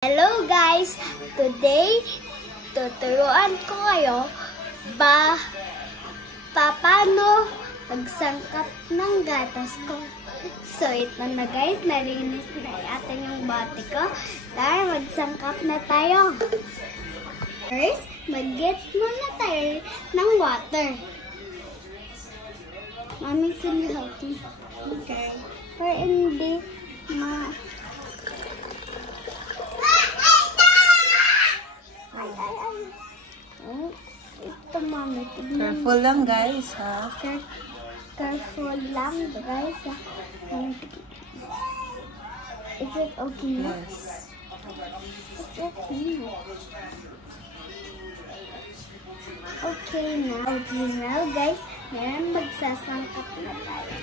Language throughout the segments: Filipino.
Hello guys! Today, tuturuan ko kayo paano magsangkap ng gatas ko. So, ito na guys, nalinis na natin yung bote ko. Dahil magsangkap na tayo. First, mag-get muna tayo ng water. Mommy, can you help me? Okay. Para hindi ito, Mami. Careful lang, guys, ha? Careful lang, guys, ha? Is it okay na? Yes. It's okay na. Okay na. Okay na, guys. Ngayon, magsasangkap na tayo.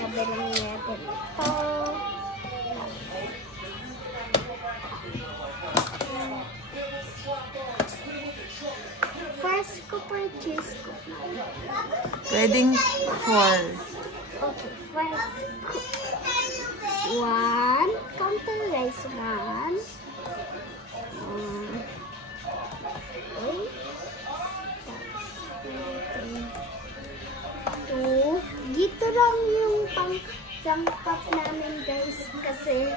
Kabilang natin ito. First scoop or 2 scoop? Pwedeng 4. Okay, first scoop. 1. Count the rice. 1. Okay. 2. Dito lang yung pang-sangkap namin, guys. Kasi,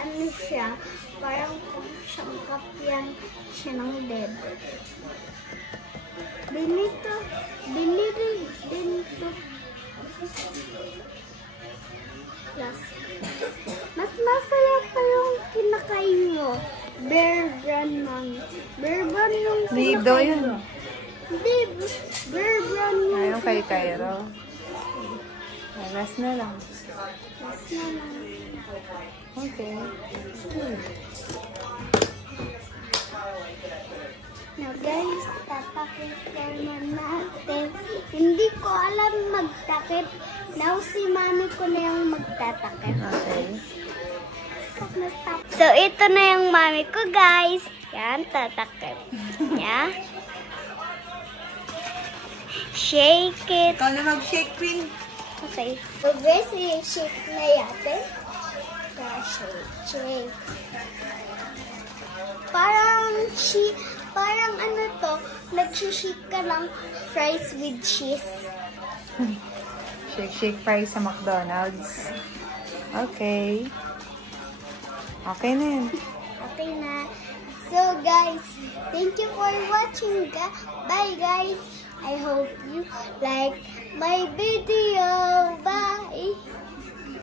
ano siya, parang pang-sangkap yan siya ng dede. Binito. Mas masaya pa yung kinakain mo. Bear Brand, Mami. Bear Brand yung Nido yun. Hindi, Bear Brand yung Ayaw kay Cairo. Last na lang. Last na lang. Okay. Now guys, tatakip na natin. Hindi ko alam magtakip. Now si Mami ko na yung magtatakip. Okay. So ito na yung Mami ko, guys. Yan, tatakip. Yeah. Shake it. Ikaw na mag-shake, Queen. Okay. So guys, i-shake na yatin. Shake. Parang ano to, nag-shake ka lang fries with cheese. Shake fries sa McDonald's. Okay. Okay na yun. Okay na. So guys, thank you for watching. Bye guys. I hope you like my video. Bye.